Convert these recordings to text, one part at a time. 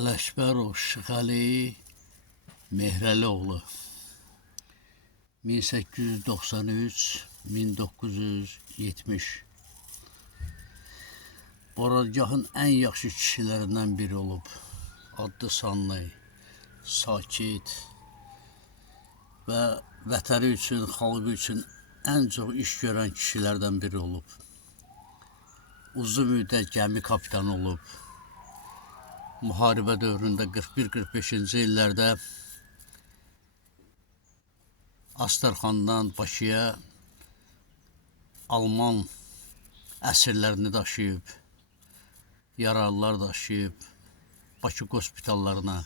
Ələkbərov Şıxəli Mehrəlioğlu 1893-1970 Borodgahın ən yaxşı kişilərindən biri olub. Adlı sanlı, sakit və vətəni üçün, xalqı üçün ən çox iş görən kişilərdən biri olub. Uzun müddət gəmi kapitanı olub. Müharibə dövründə 41-45-ci illərdə Astarxandan Bakıya Alman əsirlərini daşıyıb, yaralılar daşıyıb Bakı hospitallarına.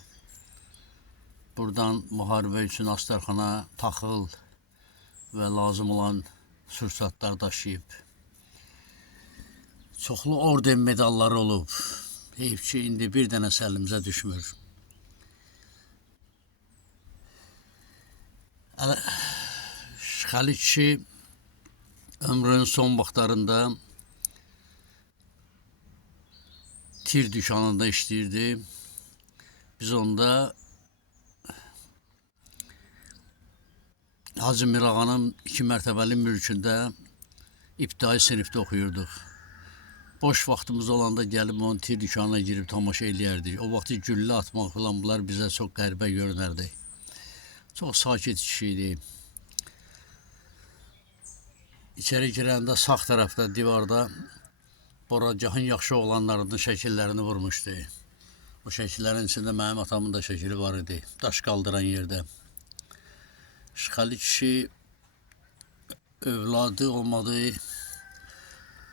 Buradan müharibə üçün Astarxana taxıl və lazım olan sursatlar daşıyıb. Çoxlu orden medalları olub. Heyf ki, indi bir dənə əlimizə düşmür. Şıxəli kişi ömrünün son vaxtlarında tir dükanında işləyirdi. Biz onda Hacı Mirağanın 2 mərtəbəli mülkündə ibtidai sinifdə oxuyurduq. Boş vaxtımız olanda gəlib onun tir dükanına girib tamaşa eləyərdik. O vaxtı güllə atmaq falan bunlar bizə çox qəribə görünərdi. Çox sakit kişi idi. İçəri girəndə sağ tərəfdə divarda Borodgahın yaxşı oğlanlarının şəkillərini vurmuşdu. O şəkillərin içində mənim atamın da şəkili var idi, daş qaldıran yerdə. Şıxəli kişi övladı olmadı,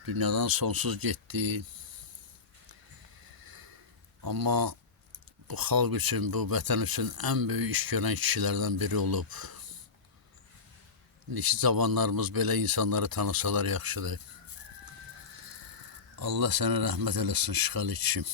dünyadan sonsuz getdi. Amma bu xalq üçün, bu vətən üçün ən böyük iş görən kişilərdən biri olub. İndiki cavanlarımız belə insanları tanısalar yaxşıdır. Allah sənə rəhmət eləsin Şıxəli kişi.